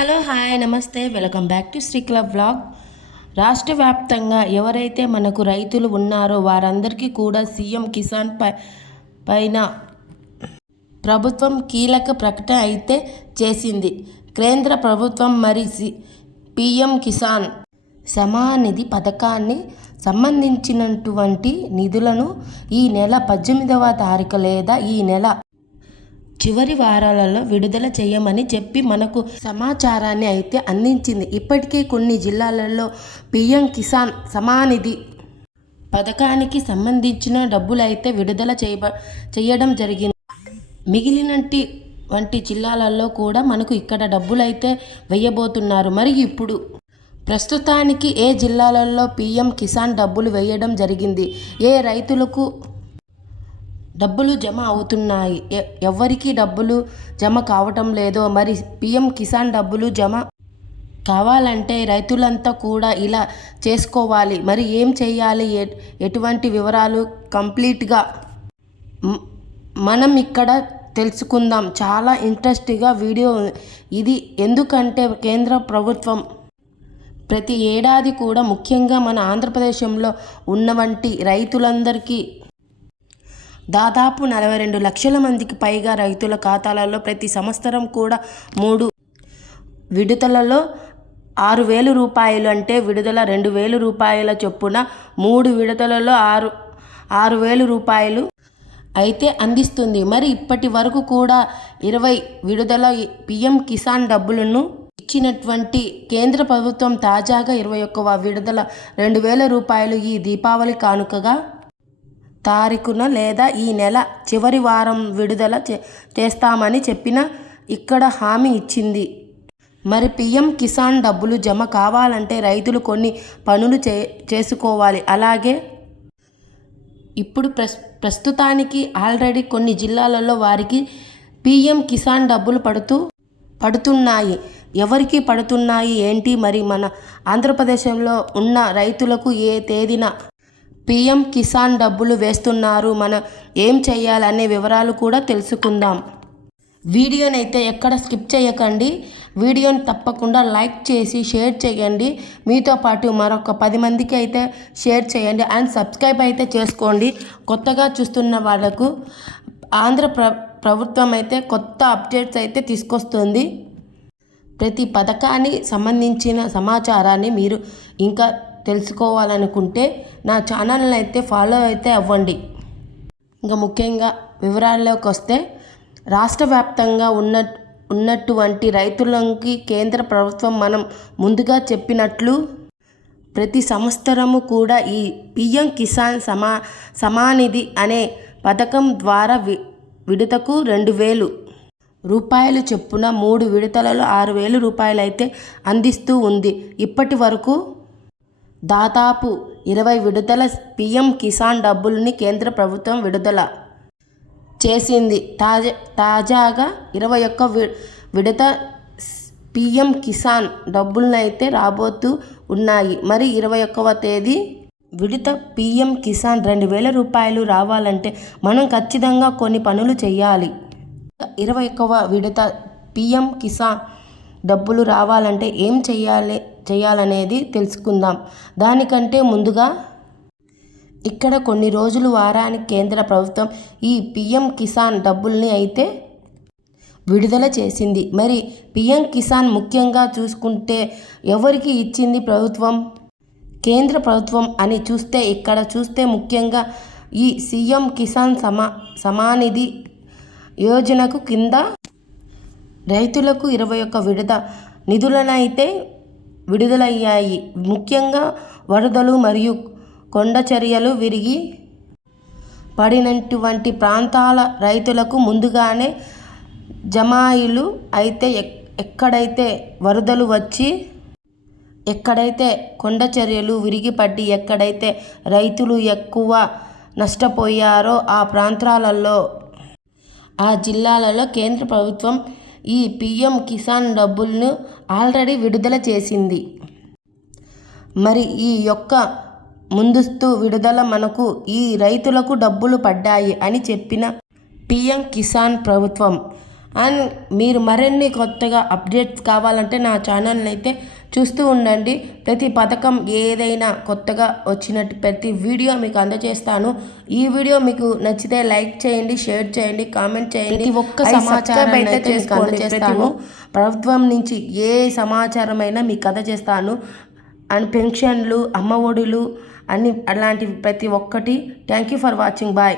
Hello hi నమస్తే welcome back to Sri club vlog. రాష్ట్ర వ్యాప్తంగా ఎవరైతే మనకు రైతులు ఉన్నారో వారందరికీ కూడా సీఎం కిసాన్ పైన ప్రభుత్వం కీలక ప్రకటన అయితే చేసింది. కేంద్ర ప్రభుత్వం మరి పీఎం కిసాన్ సమ్మాన్ నిధి పథకాన్ని సంబంధించినటువంటి నిధులను ఈ నెల 18వ తారీఖు లేదా ఈ నెల చివరి వారాలలో విడుదల చేయమని చెప్పి మనకు సమాచారాన్ని అయితే అందించింది. ఇప్పటికే కొన్ని జిల్లాలలో పీఎం కిసాన్ సమ్మాన్ నిధి పథకానికి సంబంధించిన డబ్బులు అయితే విడుదల చేయడం జరిగింది. మిగిలినటి వంటి జిల్లాలలో కూడా మనకు ఇక్కడ డబ్బులు అయితే వేయబోతున్నారు. మరి ఇప్పుడు ప్రస్తుతానికి ఏ జిల్లాలలో పీఎం కిసాన్ డబ్బులు వేయడం జరిగింది, ఏ రైతులకు డబ్బులు జమ అవుతున్నాయి, ఎవరికి డబ్బులు జమ కావటం లేదో, మరి పీఎం కిసాన్ డబ్బులు జమ కావాలంటే రైతులంతా కూడా ఇలా చేసుకోవాలి. మరి ఏం చేయాలి, ఎటువంటి వివరాలు కంప్లీట్గా మనం ఇక్కడ తెలుసుకుందాం. చాలా ఇంట్రెస్టింగ్గా వీడియో ఇది. ఎందుకంటే కేంద్ర ప్రభుత్వం ప్రతి ఏడాది కూడా ముఖ్యంగా మన ఆంధ్రప్రదేశ్లో ఉన్నవంటి రైతులందరికీ దాదాపు 42 లక్షల మందికి పైగా రైతుల ఖాతాలలో ప్రతి సంవత్సరం కూడా 3 విడతలలో 6,000 రూపాయలు అంటే విడుదల 2,000 రూపాయల చొప్పున 3 విడతలలో 6,000 రూపాయలు అయితే అందిస్తుంది. మరి ఇప్పటి వరకు కూడా 20 విడుదల పీఎం కిసాన్ డబ్బులను ఇచ్చినటువంటి కేంద్ర ప్రభుత్వం తాజాగా 21వ విడుదల 2,000 రూపాయలు ఈ దీపావళి కానుకగా తారీఖున లేదా ఈ నెల చివరి వారం విడుదల చేస్తామని చెప్పిన ఇక్కడ హామీ ఇచ్చింది. మరి పీఎం కిసాన్ డబ్బులు జమ కావాలంటే రైతులు కొన్ని పనులు చేసుకోవాలి. అలాగే ఇప్పుడు ప్రస్తుతానికి ఆల్రెడీ కొన్ని జిల్లాలలో వారికి పీఎం కిసాన్ డబ్బులు పడుతున్నాయి. ఎవరికి పడుతున్నాయి ఏంటి, మరి మన ఆంధ్రప్రదేశ్లో ఉన్న రైతులకు ఏ తేదీన పీఎం కిసాన్ డబ్బులు వేస్తున్నారు, మనం ఏం చేయాలనే వివరాలు కూడా తెలుసుకుందాం. వీడియోని అయితే ఎక్కడ స్కిప్ చేయకండి. వీడియోని తప్పకుండా లైక్ చేసి షేర్ చేయండి. మీతో పాటు మరొక 10 మందికి అయితే షేర్ చేయండి అండ్ సబ్స్క్రైబ్ అయితే చేసుకోండి. కొత్తగా చూస్తున్న వాళ్ళకు ప్రభుత్వం అయితే కొత్త అప్డేట్స్ అయితే తీసుకొస్తుంది. ప్రతి పథకానికి సంబంధించిన సమాచారాన్ని మీరు ఇంకా తెలుసుకోవాలనుకుంటే నా ఛానల్ని అయితే ఫాలో అయితే అవ్వండి. ఇంకా ముఖ్యంగా వివరాల్లోకి వస్తే, రాష్ట్ర వ్యాప్తంగా ఉన్నటువంటి రైతులకి కేంద్ర ప్రభుత్వం మనం ముందుగా చెప్పినట్లు ప్రతి సంవత్సరము కూడా ఈ పీఎం కిసాన్ సమ్మాన్ నిధి అనే పథకం ద్వారా విడతకు 2,000 రూపాయలు చొప్పున 3 విడతలలో 6,000 రూపాయలు అయితే అందిస్తూ ఉంది. ఇప్పటి వరకు దాదాపు 20 విడతల పీఎం కిసాన్ డబ్బుల్ని కేంద్ర ప్రభుత్వం విడుదల చేసింది. తాజాగా 21 విడత పీఎం కిసాన్ డబ్బులనైతే రాబోతూ ఉన్నాయి. మరి 21వ తేదీ విడత పీఎం కిసాన్ 2,000 రూపాయలు రావాలంటే మనం ఖచ్చితంగా కొన్ని పనులు చేయాలి. 21వ విడత పీఎం కిసాన్ డబ్బులు రావాలంటే ఏం చేయాలనేది తెలుసుకుందాం. దానికంటే ముందుగా ఇక్కడ కొన్ని రోజులు వారానికి కేంద్ర ప్రభుత్వం ఈ పీఎం కిసాన్ డబ్బుల్ని అయితే విడుదల చేసింది. మరి పీఎం కిసాన్ ముఖ్యంగా చూసుకుంటే ఎవరికి ఇచ్చింది ప్రభుత్వం, కేంద్ర ప్రభుత్వం అని చూస్తే ఇక్కడ చూస్తే ముఖ్యంగా ఈ సీఎం కిసాన్ సమ్మాన్ నిధి యోజనకు కింద రైతులకు 21 విడత నిధులనైతే విడుదలయ్యాయి. ముఖ్యంగా వరదలు మరియు కొండ చర్యలు విరిగి పడినటువంటి ప్రాంతాల రైతులకు ముందుగానే జమాయిలు అయితే ఎక్కడైతే వరదలు వచ్చి, ఎక్కడైతే కొండ చర్యలు విరిగిపడి, ఎక్కడైతే రైతులు ఎక్కువ నష్టపోయారో ఆ ప్రాంతాలలో, ఆ జిల్లాలలో కేంద్ర ప్రభుత్వం ఈ పీఎం కిసాన్ డబ్బులను ఆల్రెడీ విడుదల చేసింది. మరి ఈ యొక్క ముందస్తు విడుదల మనకు ఈ రైతులకు డబ్బులు పడ్డాయి అని చెప్పిన పీఎం కిసాన్ ప్రభుత్వం అండ్ మీరు మరిన్ని కొత్తగా అప్డేట్స్ కావాలంటే నా ఛానల్ని అయితే చూస్తూ ఉండండి. ప్రతి పథకం ఏదైనా కొత్తగా వచ్చినట్టు ప్రతి వీడియో మీకు అందజేస్తాను. ఈ వీడియో మీకు నచ్చితే లైక్ చేయండి, షేర్ చేయండి, కామెంట్ చేయండి. ప్రతి ఒక్క సమాచారం అయితే మీకు అందజేస్తాను. ప్రభుత్వం నుంచి ఏ సమాచారమైనా మీకు అందజేస్తాను. అండ్ పెన్షన్లు, అమ్మ ఒడులు అన్ని అలాంటివి ప్రతి ఒక్కటి. Thank you for watching. Bye.